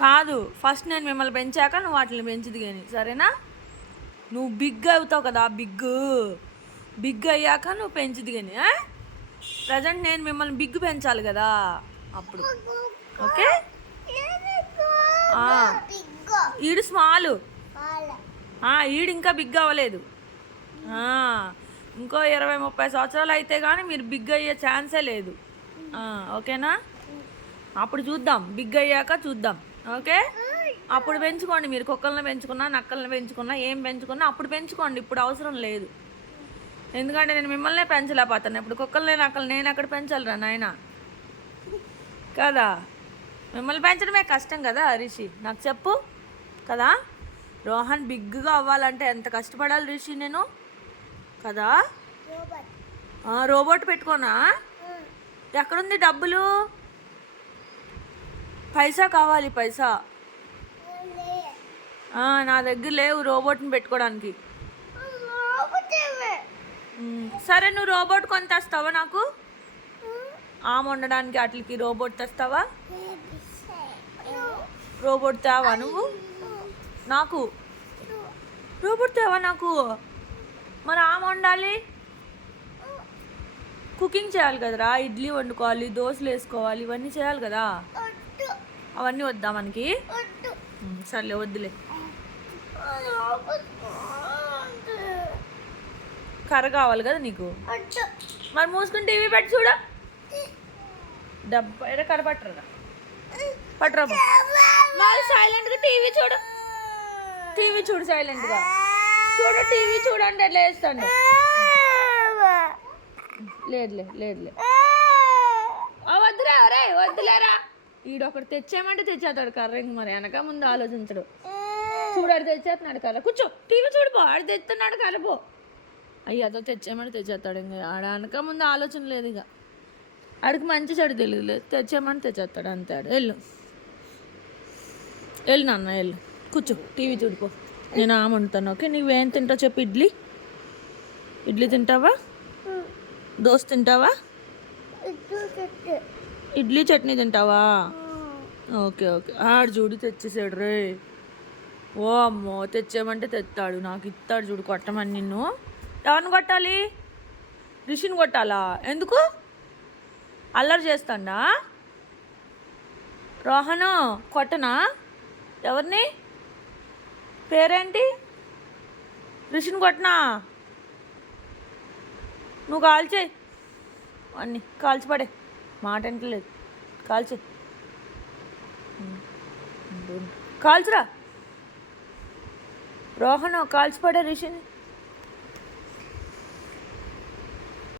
కాదు, ఫస్ట్ నేను మిమ్మల్ని పెంచాక నువ్వు వాటిని పెంచుది కానీ, సరేనా? నువ్వు బిగ్ అవుతావు కదా, బిగ్ అయ్యాక నువ్వు పెంచుది కానీ. ప్రజెంట్ నేను మిమ్మల్ని బిగ్ పెంచాలి కదా అప్పుడు. ఓకే. ఈడు స్మాల్, ఈడు ఇంకా బిగ్ అవ్వలేదు. ఇంకో 20-30 సంవత్సరాలు అయితే కానీ మీరు బిగ్ అయ్యే ఛాన్సే లేదు. ఓకేనా? అప్పుడు చూద్దాం, బిగ్ అయ్యాక చూద్దాం. ఓకే, అప్పుడు పెంచుకోండి. మీరు కుక్కల్ని పెంచుకున్నా, నక్కల్ని పెంచుకున్నా, ఏం పెంచుకున్నా అప్పుడు పెంచుకోండి. ఇప్పుడు అవసరం లేదు. ఎందుకంటే నేను మిమ్మల్నే పెంచలేకపోతాను. ఇప్పుడు కుక్కల్ని నక్కల్ని నేను ఎక్కడ పెంచాలిరా నాయన కదా? మిమ్మల్ని పెంచడమే కష్టం కదా రిషి, నాకు చెప్పు కదా. రోహన్ బిగ్గా అవ్వాలంటే ఎంత కష్టపడాలి రిషి నేను కదా. రోబోట్ పెట్టుకోనా? ఎక్కడుంది డబ్బులు? పైసా కావాలి, పైసా. నా దగ్గర లేవు రోబోట్ని పెట్టుకోవడానికి. సరే, నువ్వు రోబోట్ కొని తెస్తావా నాకు? వండడానికి వాటికి రోబోట్ తెస్తావా? రోబోట్ తేవా నువ్వు నాకు? రోబోట్ తేవా నాకు? మరి వండాలి, కుకింగ్ చేయాలి కదరా. ఇడ్లీ వండుకోవాలి, దోశలు వేసుకోవాలి, ఇవన్నీ చేయాలి కదా. అవన్నీ వద్దా మనకి? సర్లే, వద్దులే. కర్ర కావాలి కదా నీకు? మరి మూసుకుని టీవీ పెట్టి చూడ. డబ్బా కర్ర పట్టరా, పట్టరా. మరి సైలెంట్గా టీవీ చూడు, టీవీ చూడు, సైలెంట్గా చూడు. టీవీ చూడండి, ఎట్లా వేస్తాండి. లేదులే, లేదులే. వద్దురా, రే వద్దులేరా. ఈడొకటి తెచ్చామంటే తెచ్చేస్తాడు కర్ర. ఇంక మరి వెనక ముందు ఆలోచించడు. చూడాడు తెచ్చేస్తున్నాడు కర్ర. కూర్చో, టీవీ చూడిపో. ఆడు తెస్తున్నాడు కర్ర, పో. అయ్యతో తెచ్చామంటే తెచ్చేస్తాడు. ఇంకా ఆడ వెనక ముందు ఆలోచన లేదు. ఇక ఆడికి మంచి చెడు తెలియదు. తెచ్చామంటే తెచ్చేస్తాడు, అంతే. ఆడు వెళ్ళు, వెళ్ళు నాన్న, వెళ్ళు. కూర్చో, టీవీ చూడిపో. నేను వండుతాను. ఓకే, నువ్వేం తింటావు చెప్పు? ఇడ్లీ తింటావా? దోశ తింటావా? ఇడ్లీ చట్నీ తింటావా? Okay, okay. ఆడు చూడు తెచ్చేసాడు రే. ఓ అమ్మో, తెచ్చామంటే తెస్తాడు, నాకు ఇస్తాడు చూడు. కొట్టమని నిన్ను. ఎవరిని కొట్టాలి? రిషిని కొట్టాలా? ఎందుకు? అల్లరి చేస్తాడా రోహను? కొట్టనా? ఎవరిని? పేరేంటి? రిషిని కొట్టనా? నువ్వు కాల్చేయి అన్నీ, కాల్చిపడే. మాట అంటలేదు, కాల్చే. కాల్చురా రోహను, కాల్చిపడే రిషిని.